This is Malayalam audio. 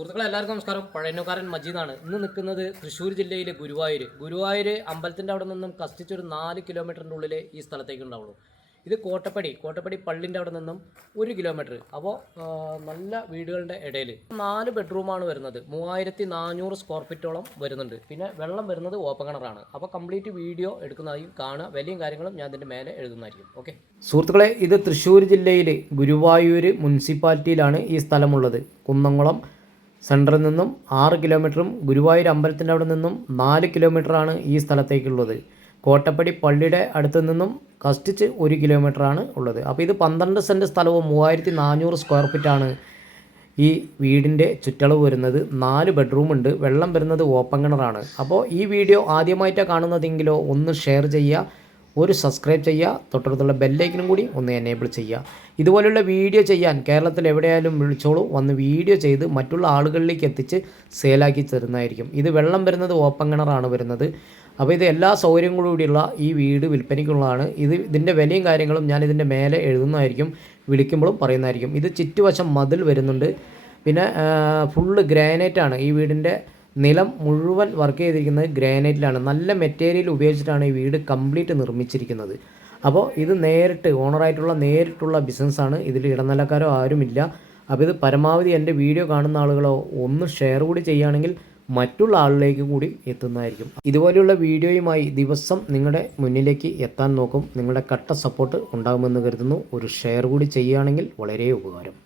സുഹൃത്തുക്കളെ എല്ലാവർക്കും നമസ്കാരം. പഴയന്നൂക്കാരൻ മജീദാണ്. ഇന്ന് നിൽക്കുന്നത് തൃശ്ശൂർ ജില്ലയിലെ ഗുരുവായൂർ അമ്പലത്തിൻ്റെ അവിടെ നിന്നും കഷ്ടിച്ചൊരു 4 കിലോമീറ്ററിൻ്റെ ഉള്ളിൽ ഈ സ്ഥലത്തേക്ക് ഉണ്ടാവുള്ളൂ. ഇത് കോട്ടപ്പടി പള്ളിൻ്റെ അവിടെ നിന്നും 1 കിലോമീറ്റർ. അപ്പോൾ നല്ല വീടുകളുടെ ഇടയിൽ 4 ബെഡ്റൂമാണ് വരുന്നത്. 3400 സ്ക്വയർ ഫീറ്റോളം വരുന്നുണ്ട്. പിന്നെ വെള്ളം വരുന്നത് ഓപ്പൺ കിണറാണ്. അപ്പോൾ കംപ്ലീറ്റ് വീഡിയോ എടുക്കുന്നതായും കാണുക, വിലയും കാര്യങ്ങളും ഞാൻ ഇതിൻ്റെ മേലെ എഴുതുന്നതായിരിക്കും. ഓക്കെ സുഹൃത്തുക്കളെ, ഇത് തൃശ്ശൂർ ജില്ലയിൽ ഗുരുവായൂർ മുനിസിപ്പാലിറ്റിയിലാണ് ഈ സ്ഥലമുള്ളത്. കുന്നംകുളം സെൻറ്ററിൽ നിന്നും 6 കിലോമീറ്ററും ഗുരുവായൂർ അമ്പലത്തിൻ്റെ അവിടെ നിന്നും 4 കിലോമീറ്ററാണ് ഈ സ്ഥലത്തേക്കുള്ളത്. കോട്ടപ്പടി പള്ളിയുടെ അടുത്ത് നിന്നും കഷ്ടിച്ച് 1 കിലോമീറ്ററാണ് ഉള്ളത്. അപ്പോൾ ഇത് 12 സെൻറ്റ് സ്ഥലവും 3400 സ്ക്വയർ ഫീറ്റാണ് ഈ വീടിൻ്റെ ചുറ്റളവ് വരുന്നത്. 4 ബെഡ്റൂമുണ്ട്. വെള്ളം വരുന്നത് ഓപ്പൺ കിണറാണ്. അപ്പോൾ ഈ വീഡിയോ ആദ്യമായിട്ടാണ് കാണുന്നതെങ്കിലോ ഒന്ന് ഷെയർ ചെയ്യുക, ഒരു സബ്സ്ക്രൈബ് ചെയ്യുക, തൊട്ടടുത്തുള്ള ബെല്ലൈക്കനും കൂടി ഒന്ന് എനേബിൾ ചെയ്യുക. ഇതുപോലുള്ള വീഡിയോ ചെയ്യാൻ കേരളത്തിൽ എവിടെയായാലും വിളിച്ചോളൂ, വന്ന് വീഡിയോ ചെയ്ത് മറ്റുള്ള ആളുകളിലേക്ക് എത്തിച്ച് സെയിലാക്കി തരുന്നതായിരിക്കും. ഇത് വെള്ളം വരുന്നത് ഓപ്പൺ കിണറാണ് വരുന്നത്. അപ്പോൾ ഇത് എല്ലാ സൗകര്യങ്ങളും കൂടിയുള്ള ഈ വീട് വിൽപ്പനയ്ക്കുള്ളതാണ്. ഇതിൻ്റെ വിലയും കാര്യങ്ങളും ഞാൻ ഇതിൻ്റെ മേലെ എഴുതുന്നതായിരിക്കും, വിളിക്കുമ്പോഴും പറയുന്നതായിരിക്കും. ഇത് ചുറ്റുവശം മതിൽ വരുന്നുണ്ട്. പിന്നെ ഫുള്ള് ഗ്രാനൈറ്റാണ്. ഈ വീടിൻ്റെ നിലം മുഴുവൻ വർക്ക് ചെയ്തിരിക്കുന്നത് ഗ്രാനൈറ്റിലാണ്. നല്ല മെറ്റീരിയൽ ഉപയോഗിച്ചിട്ടാണ് ഈ വീട് കംപ്ലീറ്റ് നിർമ്മിച്ചിരിക്കുന്നത്. അപ്പോൾ ഇത് നേരിട്ടുള്ള ബിസിനസ്സാണ്. ഇതിൽ ഇടനിലക്കാരോ ആരുമില്ല. അപ്പോൾ ഇത് പരമാവധി എൻ്റെ വീഡിയോ കാണുന്ന ആളുകളോ ഒന്ന് ഷെയർ കൂടി ചെയ്യുകയാണെങ്കിൽ മറ്റുള്ള ആളിലേക്ക് കൂടി എത്തുന്നതായിരിക്കും. ഇതുപോലെയുള്ള വീഡിയോയുമായി ദിവസം നിങ്ങളുടെ മുന്നിലേക്ക് എത്താൻ നോക്കും. നിങ്ങളുടെ കട്ട സപ്പോർട്ട് ഉണ്ടാകുമെന്ന് കരുതുന്നു. ഒരു ഷെയർ കൂടി ചെയ്യുകയാണെങ്കിൽ വളരെ ഉപകാരം.